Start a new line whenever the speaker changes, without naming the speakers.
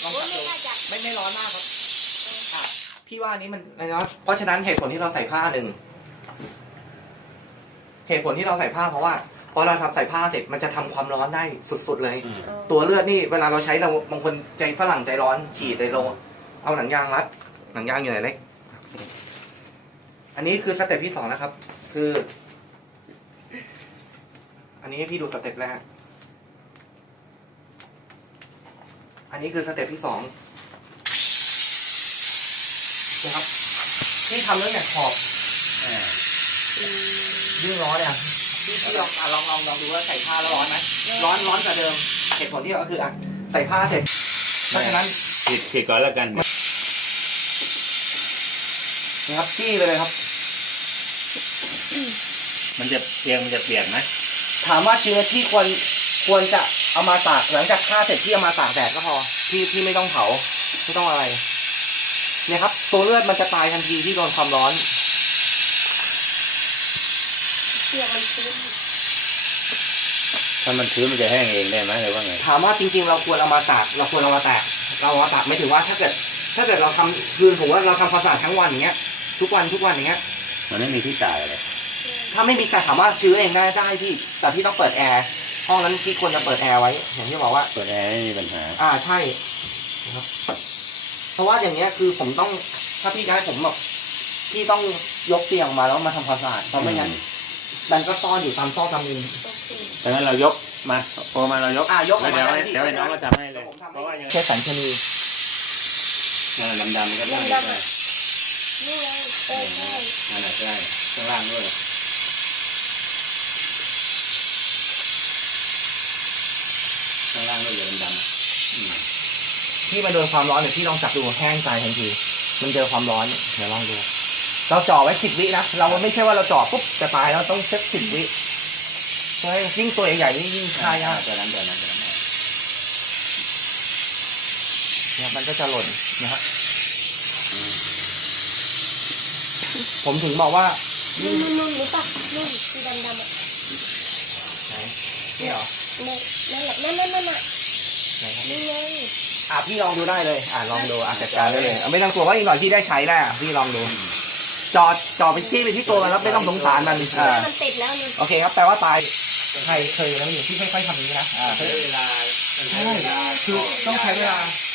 องจับดูไม่ร้อนมากครับพี่ว่านี้มันนะเพราะฉะนั้นเหตุผลที่เราใส่ผ้าหนึ่งเหตุผลที่เราใส่ผ้าเพราะว่าพอเราทำใส่ผ้าเสร็จมันจะทำความร้อนได้สุดๆเลยตัวเลือดนี่เวลาเราใช้เราบางคนใจฝรั่งใจร้อนฉีดเลยเราเอาหนังยางรัดหนังยางอยู่ไหนเล็กอันนี้คือสเต็ปที่2นะครับคืออันนี้ให้พี่ดูสเต็ปแรกอันนี้คือสเต็ปที่2นะครับที่ทำเรื่องเนี่ยขอบยิ่งร้อนเนี่ยพี่ลองดูว่าใส่ผ้าแล้วร้อนไหมร้อนกว่าเดิมเหตุผลที่ก็คือใส่ผ้าเสร็จเพราะฉะนั้น
ฉีดก่อนแล้วกัน
นะครับจี้ไปเลยครับ
มันจะเปียกไหม
ถามว่าเชื้อที่ควรจะเอามาตากหลังจากฆ่าเสร็จที่เอามาตากแดดก็พอพี่ไม่ต้องเผาไม่ต้องอะไรเนี่ยครับตัวเลือดมันจะตายทันทีที่โดนความร้อน
เปียกมันชื้น
ถ้ามันชื้นมันจะแห้งเองได้ไหมหรือว่าไง
ถามว่าจริงๆเราควรเอามาตากไม่ถือว่าถ้าเกิดเราทำคือผมว่าเราทำความสะอาดทั้งวันอย่างเงี้ยทุกวันอย่างเงี้ย
มันไม่มีที่ตากเลย
ถ้าไม่มีการถามว่าชื้อเองได้พี่แต่พี่ต้องเปิดแอร์ห้องนั้นพี่ควรจะเปิดแอร์ไว้อย่างที่บอกว่า
เปิดแอร์ไม่มีปัญหา
ใช่ครับเพราะว่าอย่างเงี้ยคือผมต้องถ้าพี่จะให้ผมแบบพี่ต้องยกเตียงมาแล้วมาทำความสะอาดเพราะไม่งั้นมันก็ซ่อนอยู่ตามซอกตามมุม
ดังนั้นเรายกมาโอมาเรายก
ยกมา
เดี๋ยวให้น้องก็ทำให้เลย
เพราะว่าอย่างเช่นสันชนี
ดำก็ได้
นี่ไงใช่
นั่นแหละใช่ข้างล่างด้วยข้างล่างด้วยดำ
ที่มาโดนความร้อนเนี่ยพี่ลองจับดูแห้งตายทันทีมันเจอความร้อนเดี๋ยวลองดูเราจ่อไว้10 วินะเราไม่ใช่ว่าเราจ่อปุ๊บจะตายแล้วต้องเซ็ต10 วิใช่ยิ่งตัวใหญ่ๆนี่ยิ่งฆ่ายาก
เดี๋ยวนั้น
เนี่ยมันก็จะหล่นนะครับผมถึงบอกว่า
นุ่นรู้ป่ะนุ่นสีดำไหน
นี่เหรอ
นั่นแหละนั่นนี่ไง
พี่ลองดูได้เลยลองดูจัดการได้เลยไม่ต้องกลัวว่าอีกหน่อยพี่ได้ใช้แล้วพี่ลองดูจ่อไปที่ตัวมันแล้วไม่ต้องสงสารมัน
มันติดแล้วนี่
โอเคครับแปลว่าตายใครเคยแล้วอยู่ที่ค่อยๆทำนี้นะ
ใช้เวลา
ใช่คือต้องใช้เวลา